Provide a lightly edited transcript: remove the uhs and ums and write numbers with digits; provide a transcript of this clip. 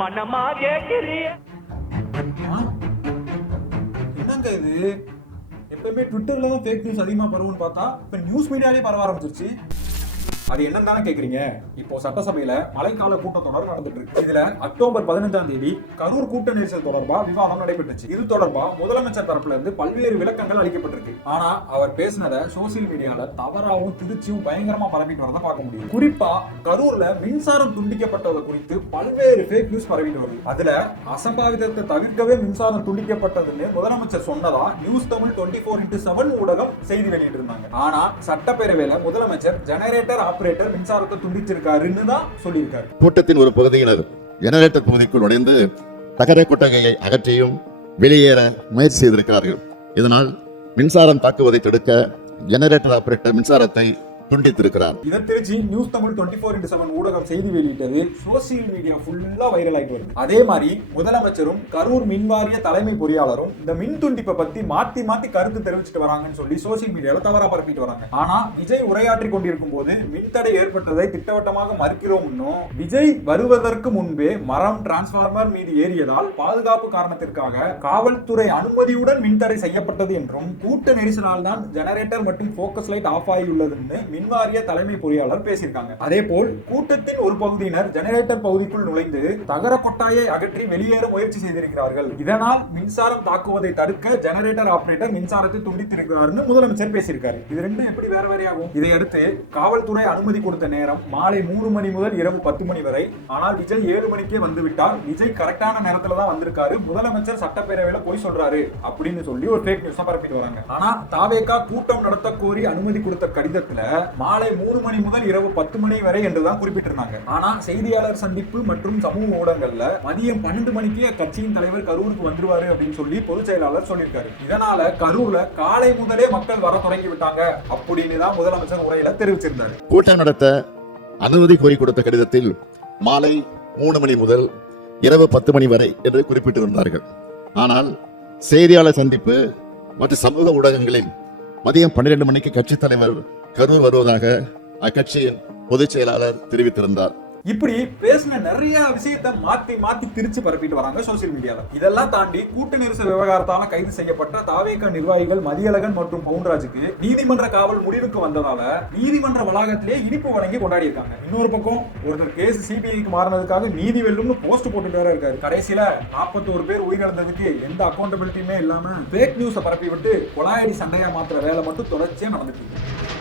மனமா கேக்குறிய என்னங்க இது? எப்பவுமே ட்விட்டர்ல தான் ஃபேக் நியூஸ் அதிகமா பரவுன்னு பார்த்தா இப்ப நியூஸ் மீடியாலே பரவ ஆரம்பிச்சிருச்சு. அது என்னன்னு தானே கேக்குறீங்க? இப்போ சட்டசபையில மழைக்கால கூட்டத்தொடர் நடந்துட்டு இருக்கு. இதுல அக்டோபர் 15ஆம் தேதி கரூர் கூட்ட நெரிசல் தொடர்பா விவாதம் நடைபெற்றுச்சு. இது தொடர்பா முதலமைச்சர் தரப்புல இருந்து பல்வேறு விளக்கங்கள் அளிக்கப்பட்டிருக்கு. ஆனா அவர் பேசினதை சோசியல் மீடியால தவறாவும் திருச்சியும் பயங்கரமா பரப்பிட்டு வரத பார்க்க முடியும். குறிப்பா கரூர்ல மின்சாரம் துண்டிக்கப்பட்டது குறித்து பல்வேறு ஃபேக் நியூஸ் பரவிட்டு வருது. அதுல அசம்பாவிதத்தை தவிர்க்கவே மின்சாரம் துண்டிக்கப்பட்டதுன்னு முதலமைச்சர் சொன்னதா நியூஸ் தமிழ் 24x7 ஊடகம் செய்தி வெளியிட்டு இருந்தாங்க. ஆனா சட்டப்பேரவையில முதலமைச்சர் ஜெனரேட்டர் ஆபரேட்டர் மின்சாரத்தை துண்டிச்சிருக்காருன்னு தான் சொல்லியிருக்காரு. கூட்டத்தின் ஒரு பகுதியினர் ஜெனரேட்டர் பகுதிக்குள் நுழைந்து தகர கொட்டகையை அகற்றியும் வெளியேற முயற்சி செய்திருக்கிறார்கள். இதனால் மின்சாரம் தாக்குவதை தடுக்க ஜெனரேட்டர் ஆபரேட்டர் மின்சாரத்தை துண்டித்திருக்கிறார். இதை திருச்சி நியூஸ் தமிழ் 24x7 ஊடகம் செய்தி வெளியிட்டது சோசியல் மீடியா ஃபுல்லா வைரல் ஆயிட்டு வருது. அதே மாதிரி முதலமைச்சரும் கரூர் மின்வாரிய தலைமை பொறியாளரும் இந்த மின் துண்டிப்பை பத்தி மாத்தி மாத்தி கருத்து தெரிவிச்சுட்டு வராங்கன்னு சொல்லி சோசியல் மீடியால தவறா பரப்பிட்டு வராங்க. ஆனா விஜய் உரையாற்றி கொண்டிருக்கும் போது மின்தடை ஏற்பட்டதை திட்டவட்டமாக மறுக்கிறோம். விஜய் வருவதற்கு முன்பே மரம் டிரான்ஸ்பார்மர் மீது ஏறியதால் பாதுகாப்பு காரணத்திற்காக காவல்துறை அனுமதியுடன் மின்தடை செய்யப்பட்டது என்றும் கூட்ட நெரிசலால் தான் ஜெனரேட்டர் மற்றும் போக்கஸ் லைட் ஆஃப் ஆகியுள்ளது மின்வாரிய தலைமை பொறியாளர் பேசியிருக்காங்க. அதே போல் கூட்டத்தின் ஒரு பகுதியினர் ஜெனரேட்டர் பகுதிக்குள் நுழைந்து தகர கொட்டாயை அகற்றி வெளியேற முயற்சி செய்திருக்கிறார்கள். இதனால் மின்சாரம் தாக்குவதை தடுக்க ஜெனரேட்டர் ஆபரேட்டர் மின்சாரத்தை துண்டித்திருக்கிறார் முதலமைச்சர் பேசியிருக்காரு. இது ரெண்டும் எப்படி வேற வேறையாகும்? இதையடுத்து காவல்துறை அனுமதி கொடுத்த நேரம் மாலை 3 மணி முதல் இரவு 10 மணி வரை. ஆனால் விஜய் 7 மணிக்கே வந்துவிட்டார். விஜய் கரெக்டான நேரத்துல தான் வந்திருக்காரு. முதலமைச்சர் சட்டப்பேரவையில போய் சொல்றாரு அப்படின்னு சொல்லி ஒரு ஃபேக் நியூஸ் பரப்பிட்டு வராங்க. ஆனா தாவேகா கூட்டம் நடத்த கோரி அனுமதி கொடுத்த கடிதத்துல மாலை 3 மணி முதல் இரவு 10 மணி வரை என்றுதான் குறிப்பிட்டிருந்தாங்க. ஆனா செய்தியாளர் சந்திப்பு மற்றும் சமூக ஊடகங்கள்ல மதியம் 12 மணிக்கு கட்சியின் தலைவர் கரூருக்கு வந்துருவாரு அப்படின்னு சொல்லி பொதுச் செயலாளர் சொல்லியிருக்காரு. இதனால கரூர்ல காலை முதலே மக்கள் வர தொடங்கி விட்டாங்க அப்படின்னு தான் முதலமைச்சர் உரையில தெரிவிச்சிருந்தாரு. கூட்டம் நடத்த அனுமதி கோரி கொடுத்த கடிதத்தில் மாலை 3 மணி முதல் இரவு 10 மணி வரை என்று குறிப்பிட்டிருந்தார்கள். ஆனால் செய்தியாளர் சந்திப்பு மற்றும் சமூக ஊடகங்களில் மதியம் 12 மணிக்கு கட்சி தலைவர் கரூர் வருவதாக அக்கட்சியின் பொதுச் செயலாளர் தெரிவித்திருந்தார். இப்படி பேசின நிறைய விஷயத்தை மாத்தி மாத்தி திருச்சி பரப்பிட்டு வராங்க சோசியல் மீடியால. இதெல்லாம் தாண்டி கூட்ட நெரிசல் விவகாரத்தால கைது செய்யப்பட்ட தாவேகா நிர்வாகிகள் மதியழகன் மற்றும் பவுன்ராஜுக்கு நீதிமன்ற காவல் முடிவுக்கு வந்ததால நீதிமன்ற வளாகத்திலே இனிப்பு வழங்கி கொண்டாடி இருக்காங்க. இன்னொரு பக்கம் ஒருத்தர் கேஸ் சிபிஐக்கு மாறினதுக்காக நீதி வெல்லும்னு போஸ்ட் போட்டுட்டு வேற இருக்காரு. கடைசியில 41 பேர் உயிரிழந்ததுக்கு எந்த அக்கௌண்டபிலிட்டியுமே இல்லாம ஃபேக் நியூஸை பரப்பி விட்டு கொலாயடி சண்டையா மாத்திர வேலை மட்டும் தொடர்ச்சியா நடந்துட்டு இருக்கு.